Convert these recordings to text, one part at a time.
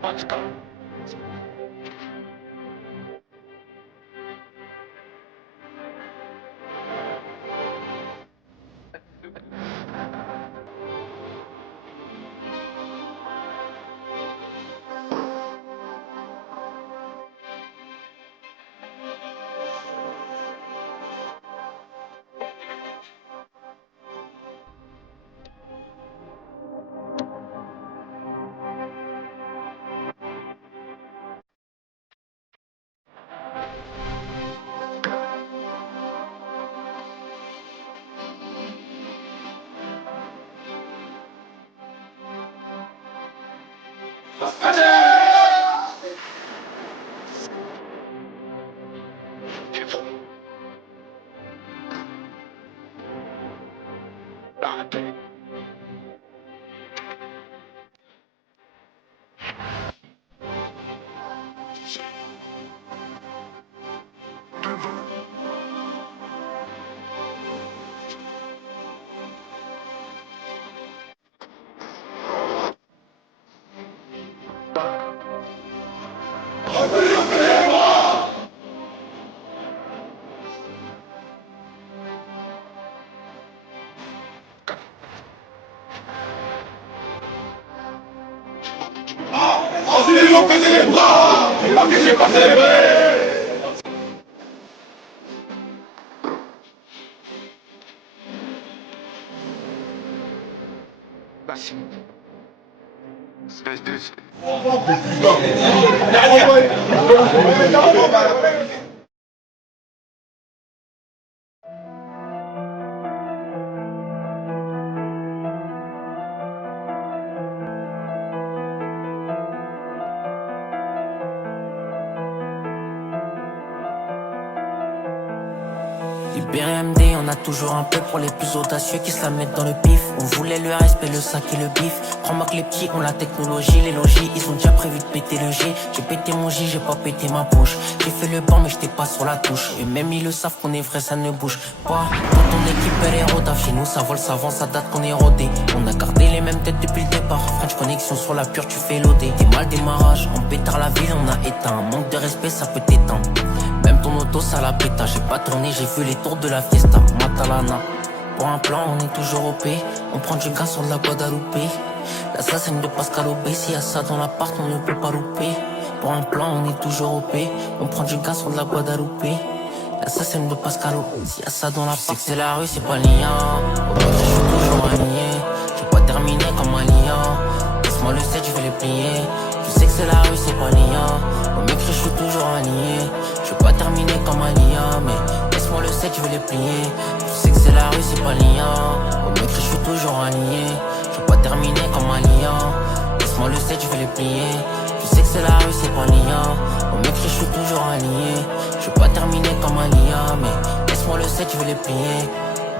Let's go. Ils m'ont cassé les bras, ils m'ont cassé pas célébré. BMD, on a toujours un peu pour les plus audacieux qui se la mettent dans le pif. On voulait le respect, le sac et le bif. Crois-moi que les petits ont la technologie, les logis, ils ont déjà prévu de péter le G. J'ai pété mon J, j'ai pas pété ma bouche. J'ai fait le banc mais j'étais pas sur la touche. Et même ils le savent qu'on est vrai, ça ne bouge pas. Quand ton équipe elle est rodave, chez nous ça vole, ça avance, ça date qu'on est rodé. On a gardé les mêmes têtes depuis le départ. French connexion sur la pure, tu fais l'OD. T'es mal démarrage, on pétard la ville, on a éteint. Manque de respect, ça peut t'éteindre. Même ton auto ça la péta, j'ai pas tourné, j'ai vu les tours de la fiesta, Matalana. Pour un plan on est toujours OP, on prend du gaz sur de la Guadeloupe. L'assassin de Pascal Obé, s'il y a ça dans l'appart on ne peut pas louper. Pour un plan on est toujours OP, on prend du gaz sur de la Guadeloupe. L'assassin de Pascal Obé, s'il y a ça dans l'appart. Je sais que c'est la rue, c'est pas liant, je suis toujours aligné. Je vais pas terminer comme un lion, laisse-moi le 7, je vais les plier. Je sais que c'est la rue, c'est pas liant, au mec je suis toujours aligné. Je vais pas terminer comme un lion, mais laisse-moi le 7, je vais les plier. Je sais que c'est la rue, c'est pas liant, au mec je suis toujours aligné. Je vais pas terminer comme un lion, laisse-moi le 7, je vais les plier. Je sais que c'est la rue, c'est pas liant, au mec je suis toujours aligné. Je vais pas terminer comme un lion, mais laisse-moi le 7, je vais les plier.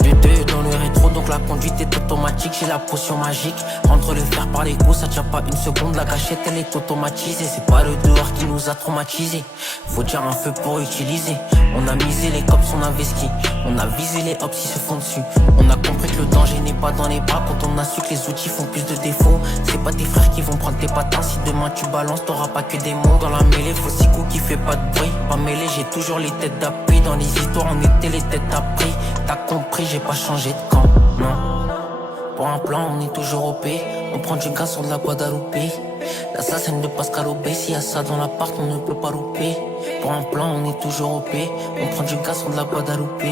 Du 2 dans le rétro, donc la conduite est automatique. J'ai la potion magique, rendre le fer par les coups, ça tient pas une seconde. La gâchette elle est automatisée, c'est pas le dehors qui nous a traumatisés. Faut dire un feu pour utiliser. On a misé les cops, on a investi. On a visé les hops, ils se font dessus. On a compris que le danger n'est pas dans les bras. Quand on a su que les outils font plus de défauts, c'est pas tes frères qui vont prendre tes patins. Si demain tu balances, t'auras pas que des mots. Dans la mêlée, faut 6 coups qui fait pas de bruit. Pas mêlé, j'ai toujours les têtes d'appui. Dans les histoires, on était les têtes appris. T'as compris, j'ai pas changé de camp, non. Pour un plan, on est toujours OP. On prend du gaz sur de la Guadeloupe. L'assassin de Pascal Obé, s'il y a ça dans l'appart, on ne peut pas louper. Pour un plan, on est toujours OP. On prend du gaz sur de la Guadeloupe.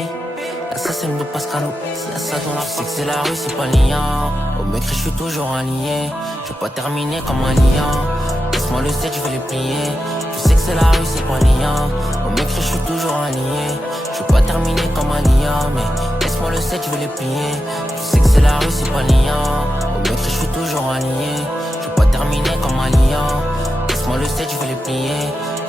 L'assassin de Pascal Obé, s'il y a ça dans l'appart. Je sais que c'est la rue, c'est pas liant. Au mec, je suis toujours aligné. Je vais pas terminer comme un lion. Laisse-moi le 7, je vais les plier. Je sais que c'est la rue, c'est pas liant. Au mec, je suis toujours aligné. Je vais pas terminer comme un lion, mais laisse-moi le 7, je vais les plier. Je sais que c'est la rue, c'est pas liant. Au mec, je suis toujours aligné. Je vais pas terminer comme un lion. Laisse-moi le 7, je vais les plier.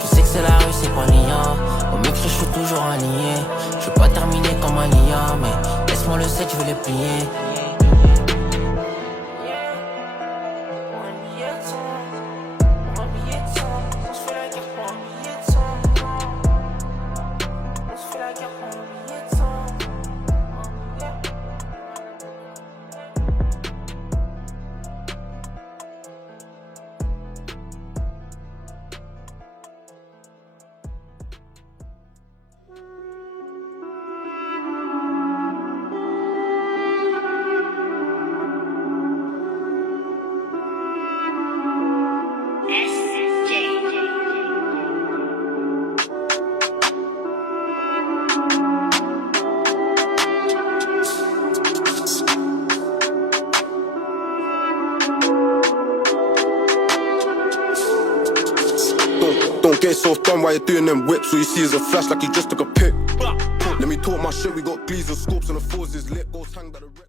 Je sais que c'est la rue, c'est pas liant. Au mec, je suis toujours aligné. Je vais pas terminer comme un lion, mais laisse-moi le 7, je vais les plier. don't get so done while you're doing them whips. All you see is a flash like you just took a pic. Let me talk my shit, we got glees and scopes and the forces lit. Goes hang by the